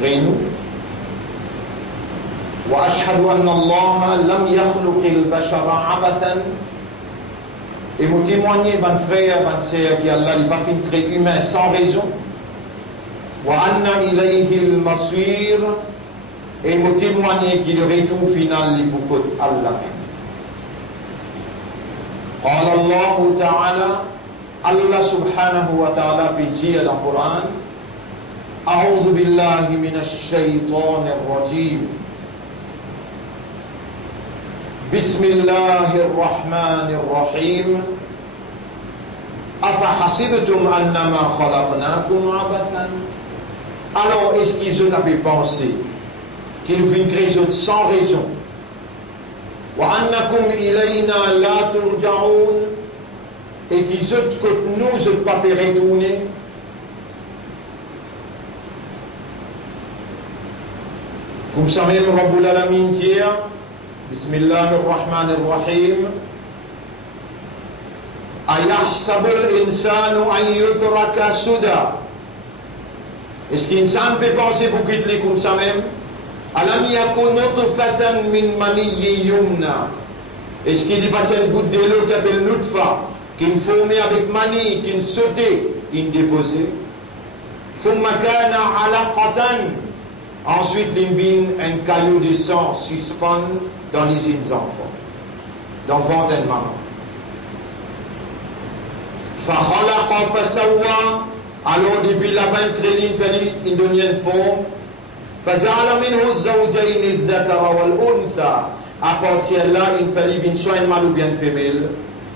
créé nous. وأشهد أن الله لم يخلق البشر عبثا. Et vous témoignez, bon frère, bon sœur, qu'Allah n'a pas fait créer humain sans raison. وأن إليه المصير. Et vous témoignez qu'il le retour final est pour Allah. قال الله تعالى, Allah subhanahu wa ta'ala peut dire dans le Coran, أعوذ بالله من الشيطان الرجيم بسم الله الرحمن الرحيم أفحسبتم أنما خلقناكم عبثا. Alors est-ce qu'ils ont pu penser qu'ils viennent créer sans raison, وأنكم إلينا لا ترجعون, et qu'ils ont que nous ne pas retourner. Comme ça même Rabbul Alamin dit, Bismillahir Rahmanir Rahim, Ayahsabul insanu an yutraka suda. Est-ce qu'insan peut penser pour quitter comme ça même? Alam yakun nutfatan min maniyyin yumna. Est-ce qu'il n'y a pas une goutte de l'eau qui s'appelle nutfa, qui est formée avec mani, qui est sautée, qui est déposée? Thumma kana alaqatan. Ensuite, il vient un caillou de sang suspendu dans les enfants, dans le ventre de maman. فَخَلَقَ فَسَوَّى. Alors, depuis la fin, il fait une deuxième forme. فَجَعَلَ مِنْهُ الزَّوْجَيْنِ الذَّكَرَ وَالْأُنْثَى. À partir de là, il fait soit un mâle ou bien une femelle.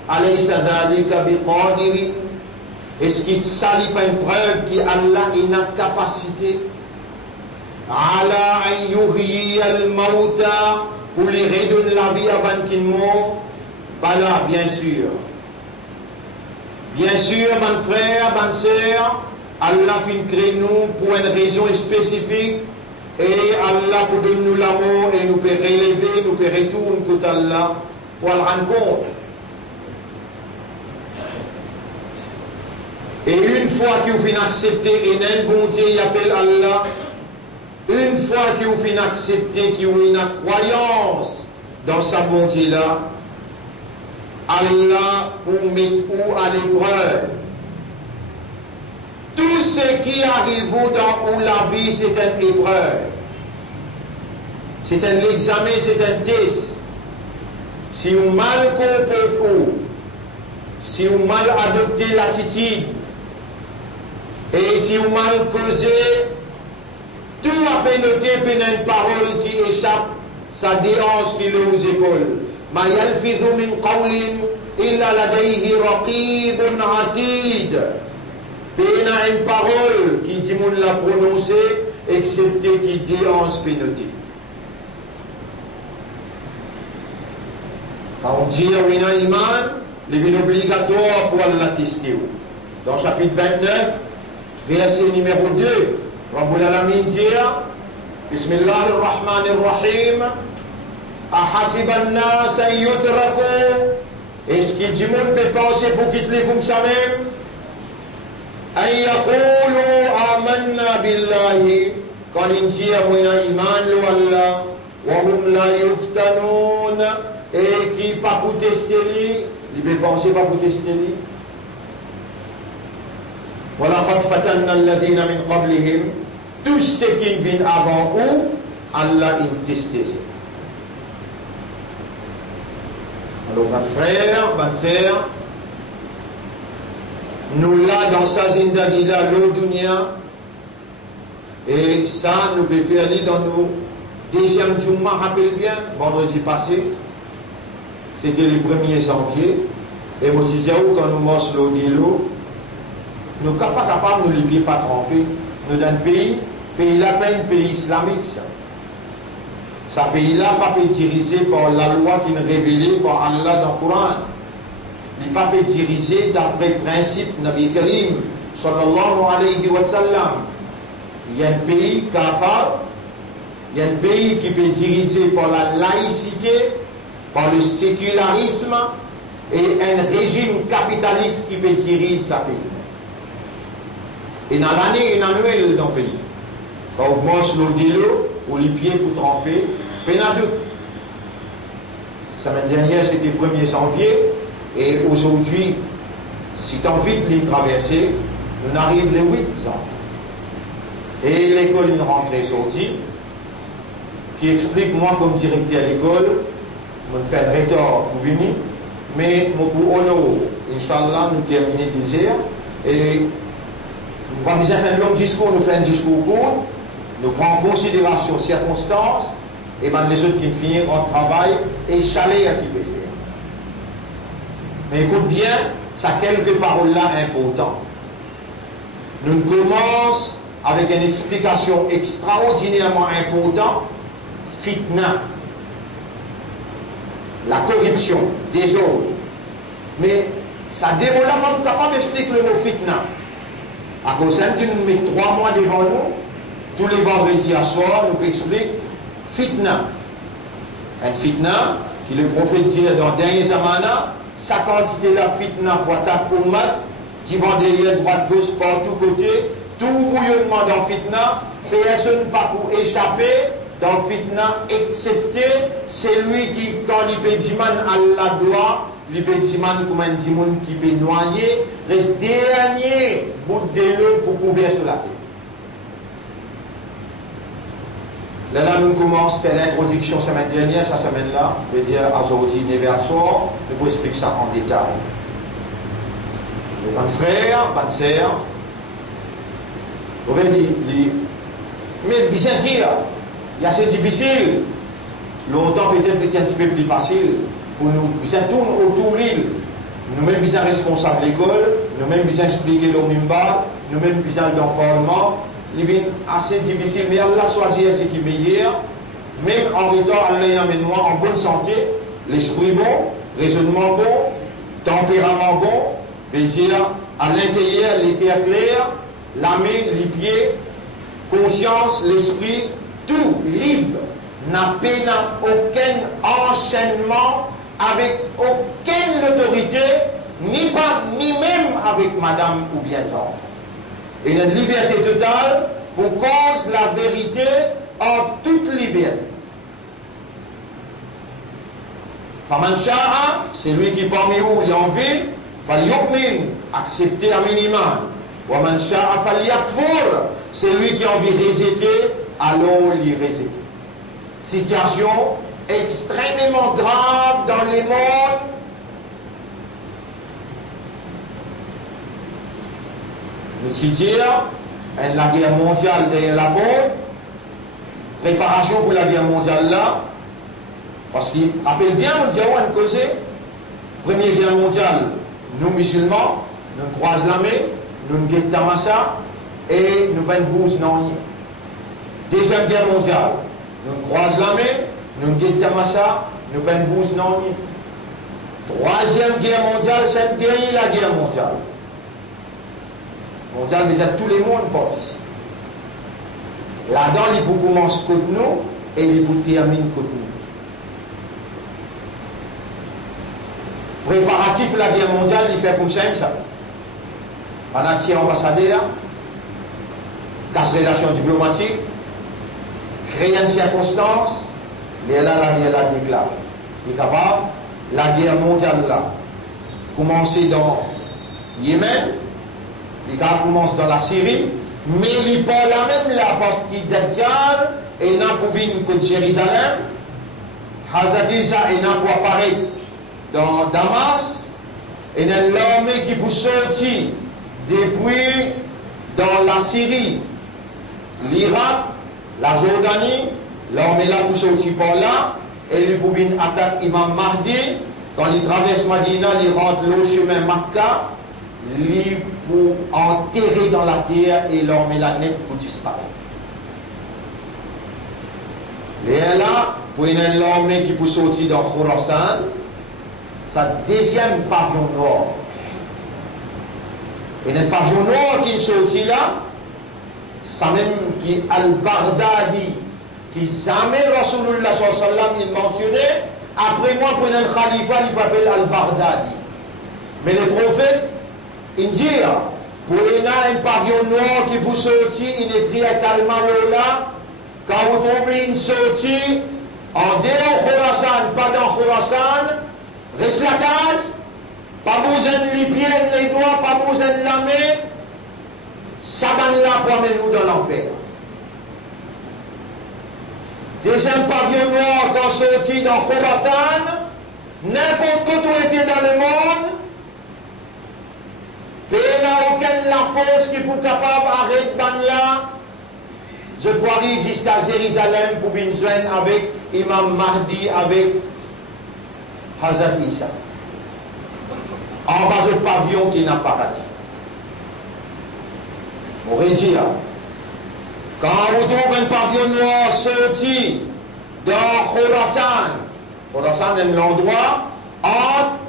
أَلَيْسَ ذَلِكَ بِقَادِرٍ. Est-ce qu'il ne s'allie pas une preuve qu'Allah a une capacité ala an yuhyiya al-mauta, pour lui redonner la vie avant qu'il meure? Voilà, bien sûr. Bien sûr, mon frère, mon sœur, Allah fait créer nous pour une raison spécifique, et Allah pour donner nous l'amour et nous peut relever, nous peut retourner tout Allah pour le rendre compte. Et une fois que vous finissez accepter et un bon Dieu il appelle Allah, une fois que vous finissez accepter qu'il y a une croyance dans sa bonté là, Allah pour mettre où à l'épreuve. Tout ce qui arrive dans la vie, c'est une épreuve. C'est un examen, c'est un test. Si vous mal comportez, si vous mal adoptez l'attitude, et si vous mal causez, tout a pénétré par une parole qui échappe, ça déhanche qui est aux épaules. Ma yalfidhu min qawlin illa ladayhi raqibun atid. Péna une parole qui dit moun la prononcer, excepté qui déhanche pénétré. Quand on dit oui na iman, il est obligatoire pour la tester. Dans le chapitre 29, verset numéro 2, Rabbul Alamin dit, Bismillahir Rahmanir Rahim, Ahasiban nas an yudraku. Est-ce qu'il dit monde peut penser pour quitter comme ça même? An yaqulu amanna billahi, quand il dit oui na iman lo Allah, wa hum la yuftanun, et qui pas pour tester lui, il peut penser pas pour tester lui. وَلَقَدْ فَتَنَّا الَّذِينَ مِنْ قَبْلِهِمْ. Tous ceux qui viennent avant eux, Allah a testé. Alors, mon frère, ma sœur, nous là, dans sa zindagi là, le dunya, et ça, nous pouvons faire aller dans nos deuxième Jumma, rappelle bien, vendredi passé, c'était le 1er janvier, et moi, je disais, quand nous mangeons l'eau de l'eau, nous ne sommes pas capables de nous lever, pas tromper. Nous dans le pays là, plein de pays islamiques. Ce pays-là pas peut dirigé par la loi qui est révélée par Allah dans le Coran. Il n'est pas dirigé d'après le principe Nabi Karim sallallahu alayhi wa sallam. Il y a un pays kafar, il y a un pays qui peut diriger par la laïcité, par le sécularisme, et un régime capitaliste qui peut diriger sa pays. Et dans l'année, il y a un annuel dans le pays. Quand on mange l'eau de l'eau, ou les pieds pour tremper, pénadou. La semaine dernière, c'était le 1er janvier, et aujourd'hui, si tu as envie de les traverser, on arrive les 8 ans. Et l'école, une rentrée sortie, qui explique, moi, comme directeur de l'école, je fais un retard pour venir, mais pour honorer, Inch'Allah, nous terminer le désert, et nous ne besoin de faire un long discours, nous faisons un discours court, nous prenons en considération les circonstances, et ben les autres qui finissent en travail, et chalet à qui peut faire. Mais écoute bien, ça quelques paroles-là importantes. Nous commençons avec une explication extraordinairement importante, fitna, la corruption des autres. Mais ça dévoile même capable d'expliquer le mot fitna. À cause de nous met 3 mois devant nous, tous les vendredis à soir, nous explique fitna. Un fitna, qui le prophète dit dans dernier zamana, sa quantité la fitna pour attaquer ummat, qui vend derrière droite gauche par tous côtés, tout bouillonnement dans fitna, fait un pas pour échapper dans fitna, excepté celui qui, quand il peut dire Allah doit, il peut dire comme un dimon qui peut noyer, reste dernier bout de l'eau pour couvrir sur la tête. Là, nous commençons à faire l'introduction semaine dernière, cette semaine-là, je vais dire à aujourd'hui, à soir, je vous explique ça en détail. Pas de frère, pas de sœur, vous voyez, mais bien sûr, c'est difficile. Longtemps, peut-être, c'est un petit peu plus facile pour nous. Bien tourner autour de l'île. Nous-mêmes, bien responsables de l'école, nous-mêmes, bien expliquer le mimbar, nous-mêmes, bien dans le Parlement. C'est assez difficile, mais Allah choisit ce qui est meilleur. Même en retard, Allah amène moi en bonne santé, l'esprit bon, raisonnement bon, tempérament bon, plaisir à l'intérieur, les cœurs clairs, la main, les pieds, conscience, l'esprit, tout libre, n'a aucun enchaînement avec aucune autorité, ni même avec madame ou bien enfant. Et une liberté totale pour cause la vérité en toute liberté. Faman sha'a, c'est lui qui parmi vous il a envie, falyu'min, accepter un minimum. Waman sha'a falyakfur, c'est lui qui a envie de rejeter, alors il rejette. Situation extrêmement grave dans les mondes. Nous dire, la guerre mondiale derrière la bombe, préparation pour la guerre mondiale là, parce qu'il appelle bien, on dit, on cause, première guerre mondiale, nous musulmans, nous croisons la main, nous guettons ça, et nous venons bouge non. Deuxième guerre mondiale, nous croisons la main, nous guettons ça, nous venons bouge non. Troisième guerre mondiale, c'est derrière la guerre mondiale. Mondial, déjà tous les mondes participent. Là-dedans, il faut commencer contre nous et il faut terminer contre nous. Préparatif de la guerre mondiale, il fait comme ça. Pendant que ambassadeur, casse relations diplomatiques, créer une circonstance, il est là, il est là, déclare. Il est capable, la guerre mondiale là, commencer dans Yémen. Il commence dans la Syrie, mais il parle même là parce qu'il Dajjal et n'a pas vu que Jérusalem, Hazrat Isa et n'a pas apparaît dans Damas, et dans l'armée qui peut sortir depuis dans la Syrie, l'Irak, la Jordanie, l'armée là pour sortir par là, et il peut venir attaquer Imam Mahdi, quand il traverse Madina, il rentre le chemin Makkah, il pour enterrer dans la terre et l'armée la net pour disparaître. Et là, pour une armée qui peut sortir dans Khorasan, sa deuxième pavillon nord. Et le pavillon nord qui sortit là, ça même qui Al-Baghdadi, qui jamais Rasulullah sallallahu alayhi wa sallam il mentionnait, après moi pour un khalifa, il s'appelle Al-Baghdadi. Mais le prophète, il dit, Pour un pavillon noir qui vous sortit, il écrit à Kalmalola, quand vous trouvez une sortie, en dehors Khorasan, pas dans Khorasan, reste la case, pas besoin de les pieds, les doigts, pas besoin de la main, ça va là pour nous dans l'enfer. Deuxième pavillon noir quand sorti dans Khorasan, n'importe où était dans le monde, et il n'y a aucune la force qui est capable d'arrêter là. Je pourrais aller jusqu'à Jérusalem pour venir joindre avec Imam Mahdi, avec Hazrat Isa. En bas du pavillon qui n'a pas raté. On va dire, quand on trouve un pavillon noir sorti dans Khorasan, Khorasan est l'endroit entre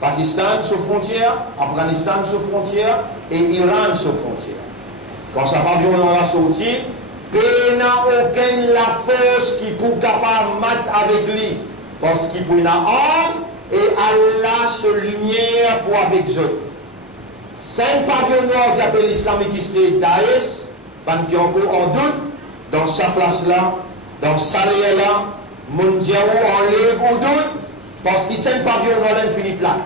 Pakistan sous frontière, Afghanistan sous frontière et Iran sous frontière. Quand ça pavillon noir a sorti, il n'a aucune la force qui peut capable de mettre avec lui. Parce qu'il peut la honte et Allah se lumière pour avec eux. 5 pavillons noirs qui appellent l'islamique State Daesh, qui ont encore en doute, dans sa place là, dans sa lieu là, mon Dieu enlève au doute, parce qu'ils 5 pavillons noirs d'un fini plat.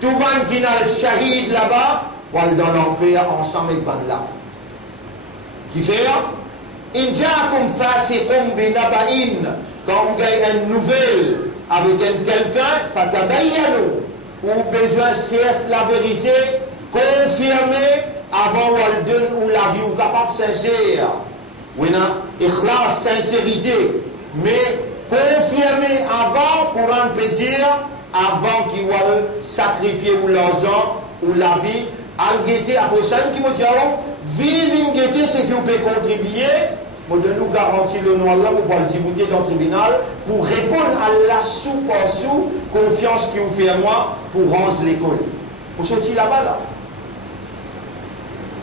Tout le monde qui n'a le shahid là-bas, va aller dans l'enfer ensemble avec ban là. Qui fait quand vous gagnez une nouvelle avec quelqu'un, fatabayyanu, ou besoin de la vérité, confirmer avant ou donne ou la vie ou capable sincère. Oui, ikhlas, sincérité, mais confirmer avant pour un peut dire avant qu'il va sacrifier ou l'argent ou la vie, à guetter à prochaine qui me dit venez guetter ce qui vous peut contribuer, mais de nous garantir le noir là, vous pouvez le débouter dans le tribunal pour répondre à la sous par sous confiance qui vous fait à moi pour rendre l'école. Vous sortez là-bas là.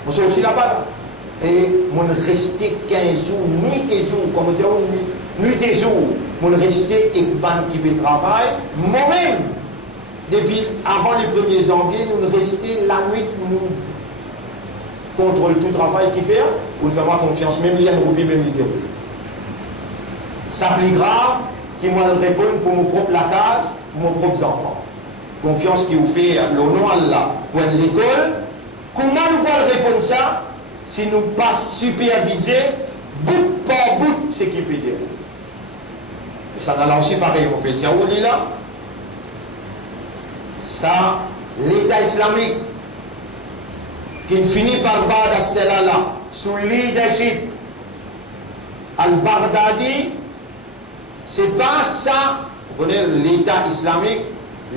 Vous sortez là-bas là. Et mon resté 15 jours, nuit et jours, comme on dit, nuit et jours, mon resté et ban qui fait travail, moi-même, depuis avant les 1er janvier, nous restons la nuit, nous contrôle tout travail qu'il fait, vous devez avoir confiance, même l'IA Roubi, même l'idée. Ça plus grave, qui moi répondre pour mon propre la case, pour mon propre enfant. Confiance qui vous fait le nom Allah pour l'école. Comment nous pouvons répondre ça si nous pas superviser bout par bout ce qui peut dire. Et ça n'a là aussi pareil, mon petit Aouli là. Ça, l'État islamique qui finit par Baghdad là, sous leadership al-Baghdadi, c'est pas ça. Vous connaissez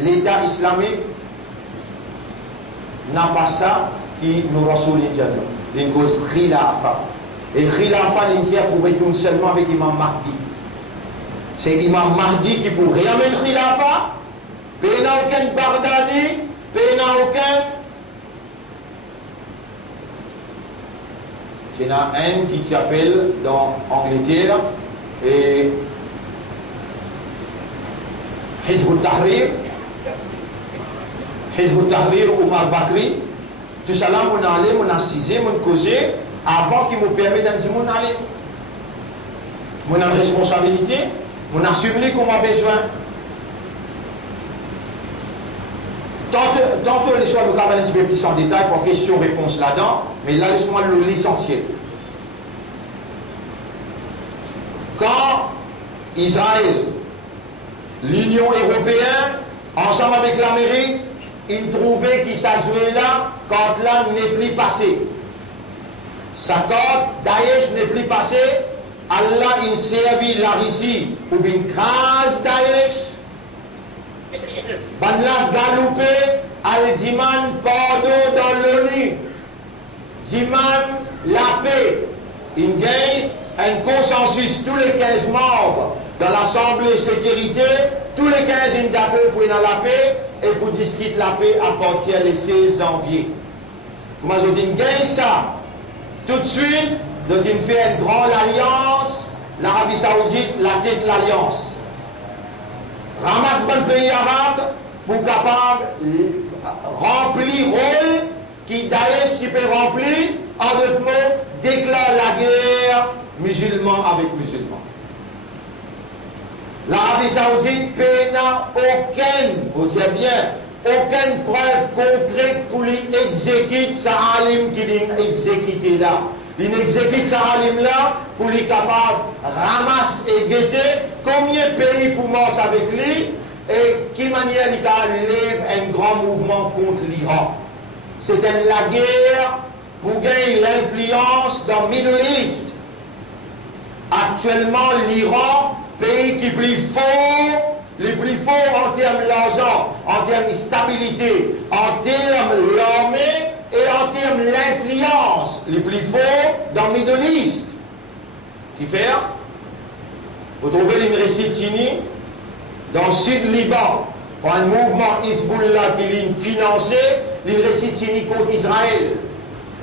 l'État islamique n'a pas ça qui nous ressoule une cause khilafa. Et khilafa, l'India pourrait tourner seulement avec Imam Mahdi. C'est Imam Mahdi qui pourrait amener khilafa. Il n'y a aucun Baghdadi, il n'y a aucun. Il y en a un qui s'appelle dans Angleterre et Hizb ut-Tahrir, Omar Bakri. Tout ça là, on a allé, on a assisé, on a causé avant qu'il me permette de dire on aller. On a une responsabilité, on assume qu'on a besoin. Tantôt les choix de cabinet un petit peu plus en détail pour question-réponse là-dedans, mais là laisse-moi l'essentiel. Quand Israël, l'Union européenne, ensemble avec l'Amérique, ils trouvaient qu'il s'agissait là quand l'âme n'est plus passé. Sa corde, Daesh n'est plus passé, Allah il servit la Russie pour une crase Daesh. Banla galoupé, al diman pardon dans l'ONU. Diman la paix. Il gagne un consensus, tous les 15 membres de l'Assemblée sécurité, tous les 15 ils d'accord pour la paix et pour discuter la paix à partir du 16 janvier. Moi je dis, gagne ça. Tout de suite, donc il fait une grande alliance, l'Arabie Saoudite, la tête de l'alliance. Ramasse le pays arabe, pour capable remplir rôle qui Daesh qui peut remplir, en d'autres mots, déclare la guerre musulman avec musulman. L'Arabie Saoudite n'a aucune preuve concrète pour lui exécuter sa alim qui l'a exécuté là. Il exécute sa alim là pour lui capable ramasser et guetter combien de pays pour mort avec lui et qui manière il lève un grand mouvement contre l'Iran. C'était la guerre pour gagner l'influence dans le Middle East. Actuellement, l'Iran, pays qui est plus fort, les plus forts en termes d'argent, en termes de stabilité, en termes de l'armée et en termes de l'influence, les plus forts dans le Middle East. Qui fait? Vous trouvez une récitini dans le sud Liban, par un mouvement Hezbollah qui l'a financé, une récitini contre Israël.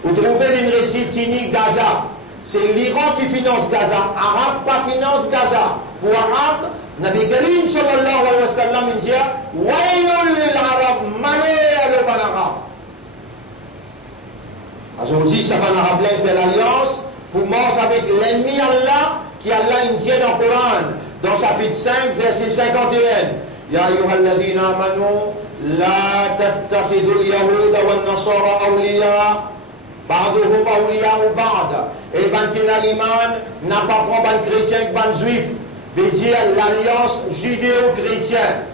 Vous trouvez une récitini Gaza. C'est l'Iran qui finance Gaza. Arabe pas finance Gaza. Pour Arabe, Nabi Karim sallallahu alayhi wa sallam il dit Waylul lil Arab, malheur le ban arabe. Aujourd'hui, ça va l'Arabe là fait l'alliance pour manger avec l'ennemi Allah qui Allah il dit dans le Coran, dans chapitre 5, verset 51. Ya ayyuhalladhina amanu la tattakhidul yahuda wan nasara awliya. بعضهم أولياء بعض. Et ben qui n'a l'iman n'a pas pris ban chrétien que ban juif. Veut dire l'alliance judéo-chrétienne.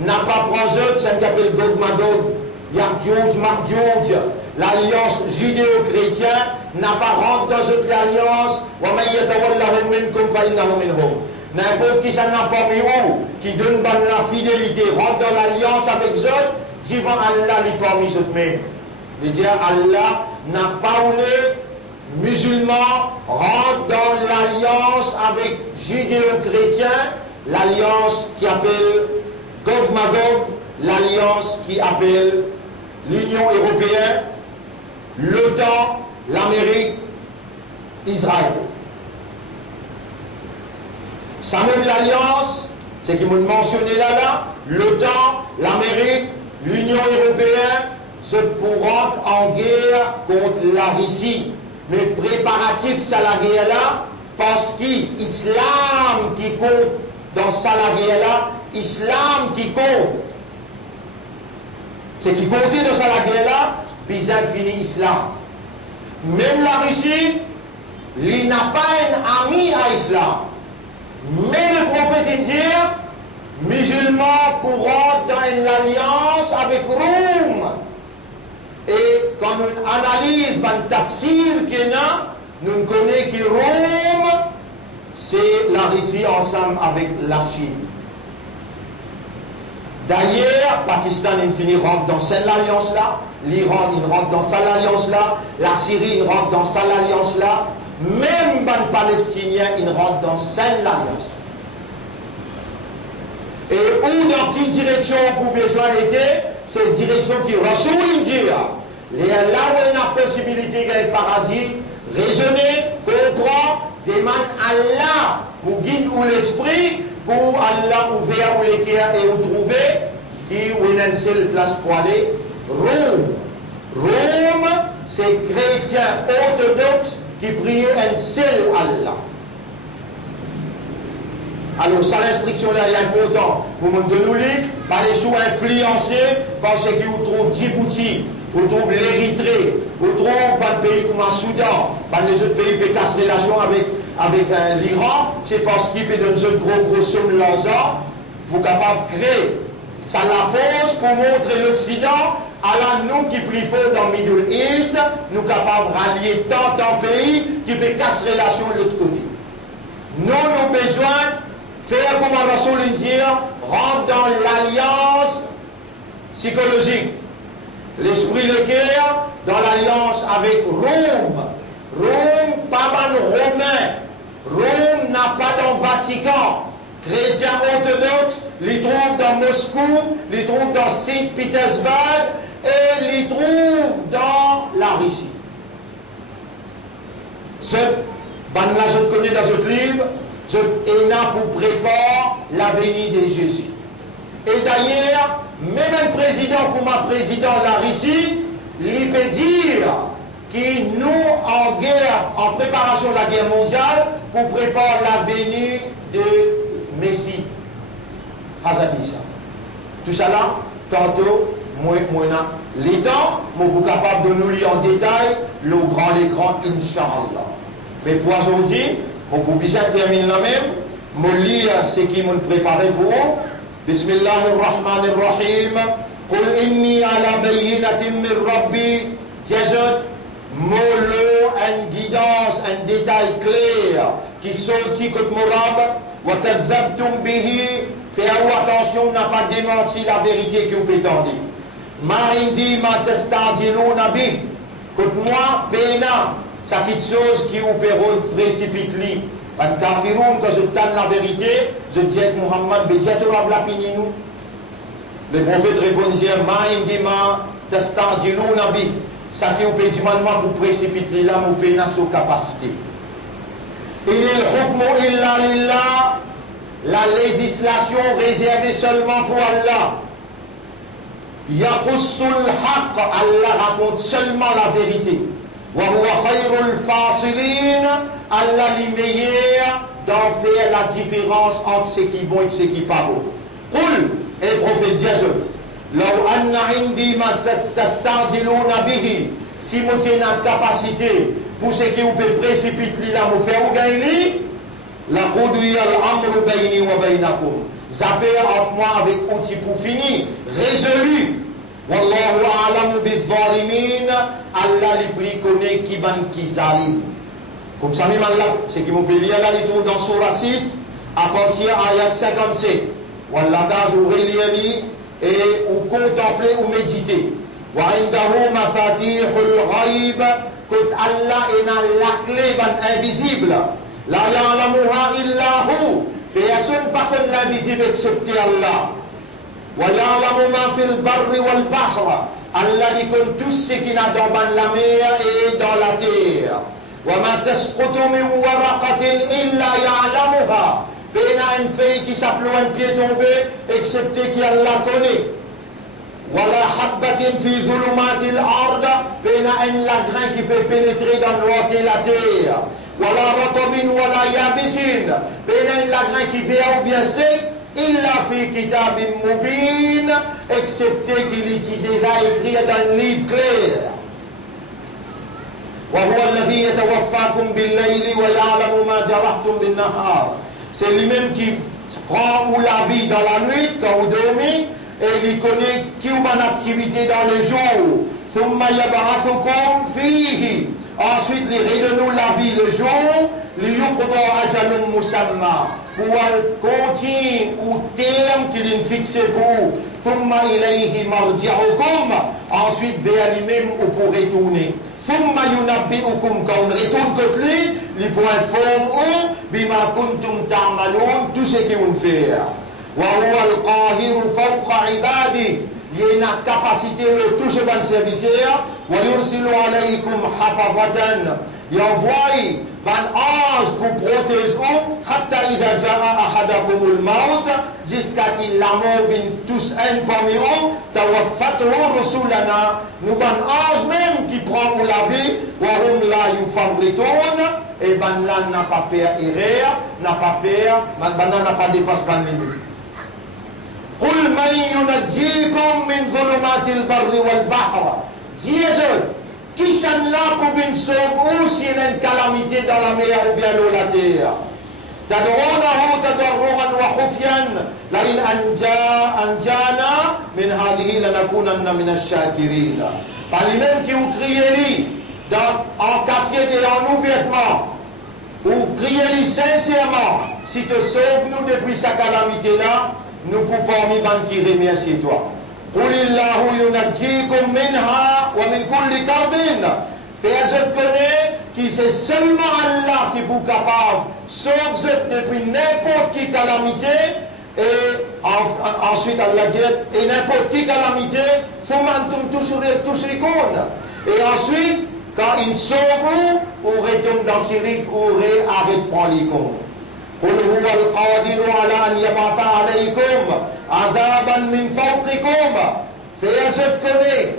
N'a pas pris eux, ça s'appelle Gog Magog, Yagdjouj, Magdjouj. L'alliance judéo-chrétienne n'a pas rentré dans cette alliance. وَمَنْ يَتَوَلَّهُمْ مِنْكُمْ فَإِنَّهُ مِنْهُمْ. N'importe qui ça n'a pas mis où, qui donne la fidélité, rentre dans l'alliance avec eux, devant Allah, les parmi eux mêmes. Veut dire Allah n'a pas voulu musulmans rentrent dans l'alliance avec judéo-chrétiens, l'alliance qui appelle Gog Magog, l'alliance qui appelle l'Union européenne, l'OTAN, l'Amérique, Israël. Ça même l'alliance, c'est qu'ils m'ont mentionné là, l'OTAN, l'Amérique, l'Union européenne, se pourront en guerre contre la Russie. Mais préparatif ça la guerre là, parce que l'islam qui compte dans ça la guerre là, islam qui compte. C'est qui comptait dans ça la guerre là, puis ça finit islam. Même la Russie, il n'a pas un ami à l'islam. Mais le prophète dit, musulmans pourront dans une alliance avec Rome. Et quand on analyse le tafsir qu'il y a, nous connaissons que Rome, c'est la Russie ensemble avec la Chine. D'ailleurs, Pakistan rentre dans cette alliance-là, l'Iran rentre dans cette alliance-là, la Syrie rentre dans cette alliance-là, même les Palestiniens rentrent dans cette alliance. Et où, dans quelle direction vous besoin d'aider, c'est une direction qui Rasoul dit. Là où il y a la possibilité qu'il y ait le paradis, raisonner, comprendre, demande Allah pour guider ou l'esprit, pour Allah ouvrir ou l'équerre et où trouver, qui où il y a une seule place pour aller, Rome. Rome, c'est chrétien orthodoxe qui prient un seul Allah. Alors, ça, l'instruction là, est importante. Pour nous donner, par les sous influencés, par ce qui vous trouve Djibouti, vous trouvez l'Érythrée, vous trouvez pas de pays comme le Soudan, pas les autres pays qui cassent relation avec l'Iran, c'est parce qu'ils peuvent donner une grosse somme d'argent pour capable créer. Ça la force pour montrer l'Occident, à nous qui plus fort dans le Middle East, nous capables de rallier tant de pays qui peuvent casser relation de l'autre côté. Nous avons besoin de faire comme on va se le dire, rentrer dans l'alliance psychologique. L'esprit de guerre dans l'alliance avec Rome. Rome, pas mal romain. Rome n'a pas dans le Vatican. Chrétiens orthodoxes, les trouvent dans Moscou, les trouvent dans Saint-Pétersbourg et les trouvent dans la Russie. Je connais dans ce livre, je est là pour préparer la venue de Jésus. Et d'ailleurs, même un président comme un président la Russie, il peut dire que nous, en guerre, en préparation de la guerre mondiale, pour préparer la venue de Messie. Hazati ça. Tout ça là, tantôt, moi, les temps, je suis capable de nous lire en détail le grand écran, Inch'Allah. Mais pour aujourd'hui, on peut bien terminer la même, je lire ce qui m'ont préparé pour vous. Bismillahirrahmanirrahim. Qul inni ala bayyinatin min rabbi. Tiens, mollo, une guidance, un détail clair qui sortit comme morab. Wa kadhabtum bihi. Faites attention, n'a pas démenti la vérité que vous prétendez. Ma indi ma testadiluna bih. Écoute-moi, pena, ça qui chose qui vous précipite li. Quand kafiroun, quand je donne la vérité, je dis à Muhammad, bédiato la nous. Le prophète répondit, ma indi ma testadiluna bih. Ça qui vous dit maintenant, vous précipitez là, vous pena sur capacité. Il hukmu illa lillah. La législation réservée seulement pour Allah. Yaqussul haqq, Allah raconte seulement la vérité. Wa huwa khayrul fasilin, Allah est meilleur d'en faire la différence entre ce qui est bon et ce qui n'est pas bon. Qul, et le prophète dit, law anna indi ma tastadiluna bihi, si vous avez une capacité pour ce qui vous peut précipiter là, vous faire ou gagner, la qudwiya al-amru bayni wa baynakum. Affaire entre moi avec outil pour finir, résolu. Wallahu a'lamu bidh-dhalimin. Allah les plus connaît qui ban qui zalim. Comme ça même Allah, c'est qui vous peut lire là, il trouve dans Surah 6, à partir ayat 57. Wallah gaz ouvrez l'yami et ou contempler ou méditer. Wa indahu mafatihul ghaib. Quand Allah est dans la clé invisible. La ya'lamuha illa hu. Personne pas comme l'invisible excepté Allah. Wa ya'lamu ma fil barri wal bahr. Allah dit comme tout ce qui n'a dans la mer et dans la terre. Wa ma tasqutu min waraqatin illa ya'lamuha. Pena une feuille qui s'appelle un pied tombé excepté qu'Allah connaît. Wa la habbatin fi dhulumatil ard. Pena un lagrin qui peut pénétrer dans l'eau et la terre. Wala ratobin wala yabisin. Pena un lagrin qui vient ou bien sec. Illa fi kitabim mubin. Excepté qu'il est déjà écrit dans un livre clair. Wa huwa alladhi yatawaffakum bil layli wa ya'lamu ma jarahtum bin nahar. C'est lui-même qui prend ou la vie dans la nuit quand vous dormez et il connaît qui ou une activité dans le jour. Thumma yab'athukum fihi. Ensuite, il redonne la vie le jour, liyuqda ajalun musamma, pour continuer au terme qu'il est fixé pour vous. Thumma ilayhi marji'ukum. Ensuite, vers lui-même, vous pourrez retourner. Thumma yunabbi'ukum, quand on retourne contre lui, il pourra informer bima kuntum ta'malun, tout ce que vous faites. Wa huwa al-qahiru fawqa ibadi. Il y a une capacité de toucher ban serviteur. Wa yursilu alaykum hafazatan. Il envoie ban ange pour protéger vous. Hatta idha ja'a ahadakumul maut. Jusqu'à qu'il la mort vienne tous un parmi vous. Tawaffatu rusulana. Nous ban ange même qui prend pour la vie. Wa hum la yufarritun. Et ban là n'a pas fait erreur. N'a pas fait. Ban n'a pas dépassé ban minute. قل من ينجيكم من ظلمات البر والبحر. Dis-je, qui s'en là pour une sauve ou s'il y a une calamité dans la mer ou bien l'eau la terre. تدعونه تضرعا وخفيا لئن أنجانا من هذه لنكونن من الشاكرين. Par les mêmes qui ont crié en cachette et en ouvertement, ou criez-lui sincèrement, si te sauve-nous depuis sa calamité-là, nous pouvons parmi qui remercier toi. قل الله ينجيكم منها ومن كل كرب. Faire je connais que c'est seulement Allah qui vous capable sauve depuis n'importe quelle calamité. Et ensuite Allah dit et n'importe quelle calamité ثم أنتم تشركون. Et ensuite quand il sauve vous retourne dans Syrie ou arrête prendre les comptes. قل هو القادر على أن يبعث عليكم عذابا من فوقكم. Fais je te connais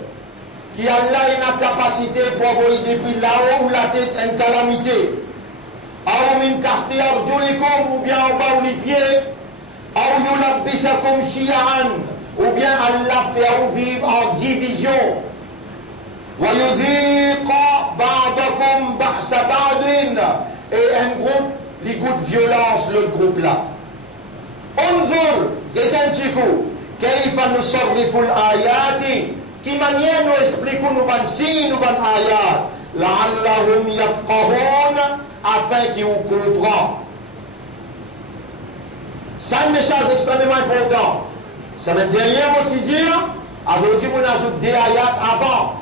qui Allah a une capacité pour envoyer depuis là-haut la tête une calamité. Ou min tahti arjulikum, ou bien en bas ou les pieds. Ou yulabbisakum shi'an, ou bien Allah fait vivre en division. Wa yudhiqa ba'dakum ba'sa ba'din, et un groupe les goûts de violence le groupe là. Unzur getanchiku kayfa nusarrifu al-ayati, qui manière nous expliquons nous ban signes nous ban ayat la'allahum yafqahun, afin qu'ils vous comprennent. C'est un message extrêmement important. Ça veut derrière moi tu dire, aujourd'hui on ajoute des ayats avant.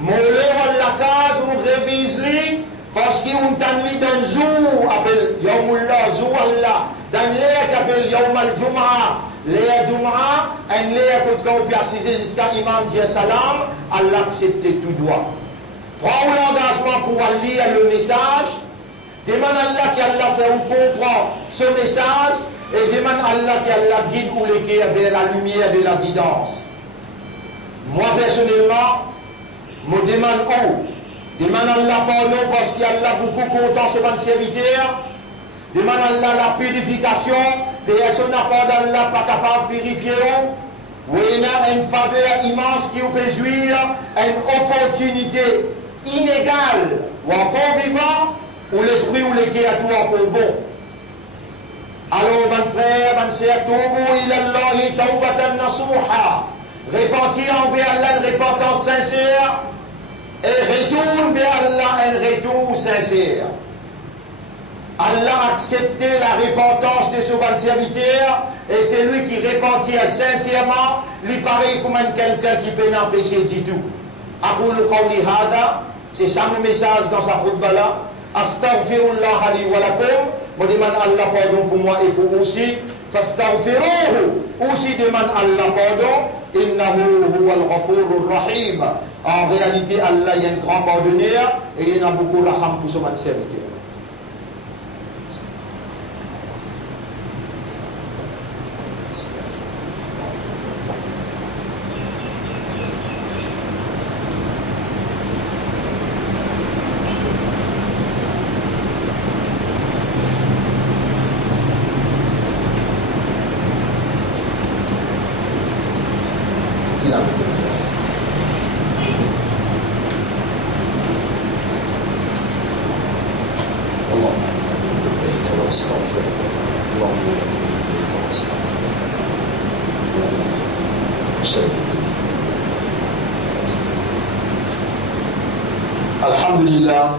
Mon lèvre la case ou révise-les parce qu'ils ont un lit d'un jour appelle Yawmullah, jour Allah, d'un lait qui appelle Yawm al-Jum'a, lait Jum'a, un lait que quand on peut assister jusqu'à Imam dit salam, Allah accepte tout droit. Prends l'engagement pour lire le message, demande à Allah qu'Allah fait ou comprendre ce message, et demande à Allah qu'Allah guide ou les vers la lumière de la guidance. Moi personnellement, je me demande où. Demande à Allah pardon parce qu'Allah beaucoup content sur mon serviteur. Demande à Allah la purification. Des personnes n'a pas d'Allah pas capable de purifier. Oui, il y a une faveur immense qui peut jouir, une opportunité inégale, ou encore vivant, ou l'esprit ou les créatures encore bon. Alors, mon frère, mon sœur, Toubu ilallahi tawbatan nasuha. Repentir envers Allah une repentance sincère. Et retourne vers Allah un retour sincère. Allah a accepté la repentance de son serviteur, et c'est lui qui repentit sincèrement, lui pareil comme quelqu'un qui peut n'empêcher du tout. Aqulu qawli hada, c'est ça mon message dans sa khutbah là. Astaghfirullah li wa lakum, je demande Allah pardon pour moi et pour vous aussi. Fastaghfiruhu, aussi demande Allah pardon. Innahu huwal ghafurur rahim. En réalité, Allah est un grand pardonneur et il y en a beaucoup de raham pour son serviteur. الحمد لله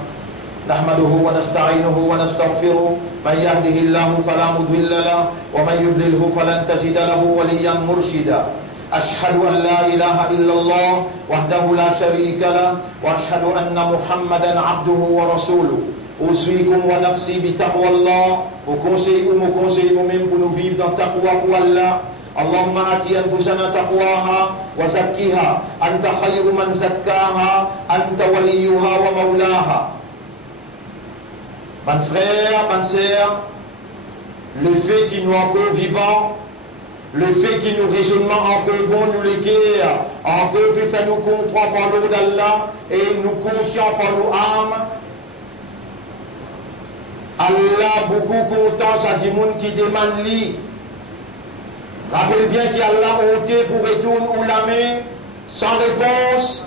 نحمده ونستعينه ونستغفره من يهده الله فلا مضل له ومن يضلله فلن تجد له وليا مرشدا أشهد أن لا إله إلا الله وحده لا شريك له وأشهد أن محمدا عبده ورسوله أوصيكم ونفسي بتقوى الله وكونسيكم même pour nous vivre dans taqwa pour Allah. اللهم آت أنفسنا تقواها وزكها أنت خير من زكاها أنت وليها ومولاها. Mon frère, ma sœur, le fait qu'il nous encore vivants, le fait qu'il nous raisonnement encore bon, nous l'équerre, encore peut faire nous comprendre par l'eau d'Allah et nous conscients par nos âmes. Allah beaucoup content, ça dit monde qui demande lui. Rappelez bien qu'Allah a ôté pour retourner ou la main sans réponse,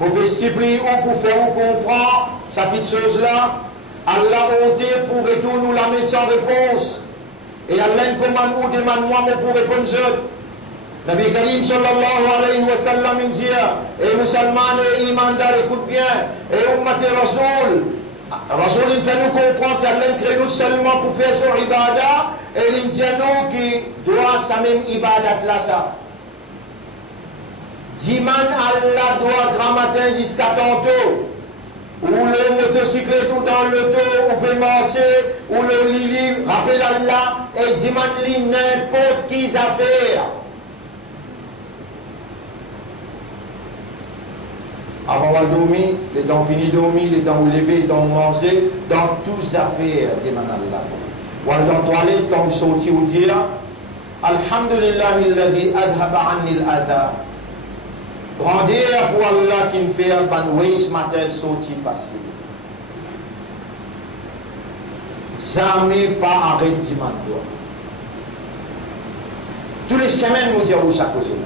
pour discipliner ou pour faire ou comprendre cette petite chose-là. Allah a ôté pour retourner ou la main sans réponse. Et Allah commande ou demande moi pour répondre. Nabi Karim sallallahu alayhi wa sallam dit, et musulmans et imandar, écoute bien, et ummat et Rasoul. Rasoul il fait nous comprendre qu'Allah crée nous seulement pour faire son ibadah, et il dit nous qui doit sa même ibadat là ça. Diman Allah doit grand matin jusqu'à tantôt, ou le motocyclette ou dans le dos, ou peut marcher, ou le lili, rappelle Allah, et diman li n'importe qui affaire. Avant de dormir, les temps finis de dormir, les temps où lever, les temps où manger, dans toutes affaires, demande Allah. Ou dans toilette, quand vous sortez au dia, Alhamdulillah, alladhi adhaba anni al-adha. Grandeur pour Allah qui me fait un waste matin sorti facile. Jamais pas arrêt dimanche. Tous les semaines, nous disons chaque jour.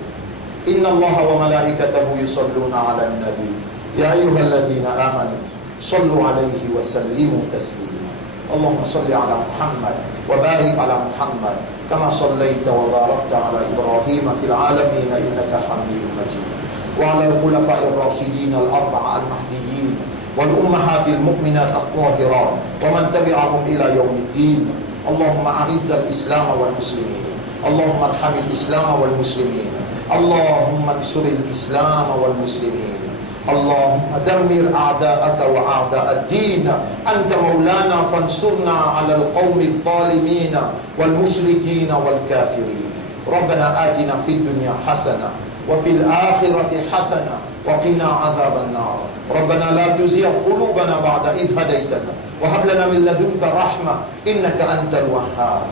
Inna Allah wa malaikatahu yusalluna ala nabi. Ya ayyuha alladhina amanu. Sallu alayhi wa sallimu taslima. Allahumma salli ala Muhammad wa barik ala Muhammad. Kama sallaita wa barakta ala Ibrahim fil alamin innaka hamidun majid. وعلى الخلفاء الراشدين الأربعة المهديين والأمهات المؤمنات الطاهرات ومن تبعهم إلى يوم الدين. اللهم أعز الإسلام والمسلمين. اللهم ارحم الإسلام والمسلمين. اللهم انصر الإسلام والمسلمين. اللهم دمر أعداءك وأعداء الدين. أنت مولانا فانصرنا على القوم الظالمين والمشركين والكافرين. ربنا آتنا في الدنيا حسنة وفي الآخرة حسنة وقنا عذاب النار. ربنا لا تزغ قلوبنا بعد إذ هديتنا وهب لنا من لدنك رحمة إنك أنت الوهاب.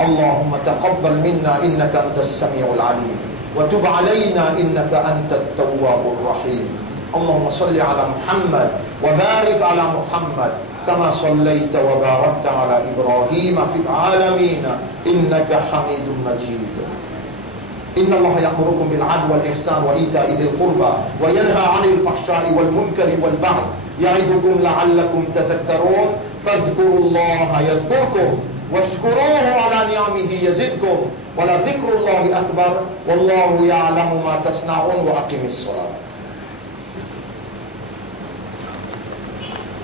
اللهم تقبل منا إنك أنت السميع العليم وتب علينا إنك أنت التواب الرحيم. اللهم صل على محمد وبارك على محمد كما صليت وباركت على إبراهيم في العالمين إنك حميد مجيد. إن الله يأمركم بالعدل والإحسان وإيتاء ذي القربى وينهى عن الفحشاء والمنكر والبغي يعظكم لعلكم تذكرون. فاذكروا الله يذكركم واشكروه على نعمه يزدكم ولذكر الله أكبر والله يعلم ما تصنعون. وأقم الصلاة.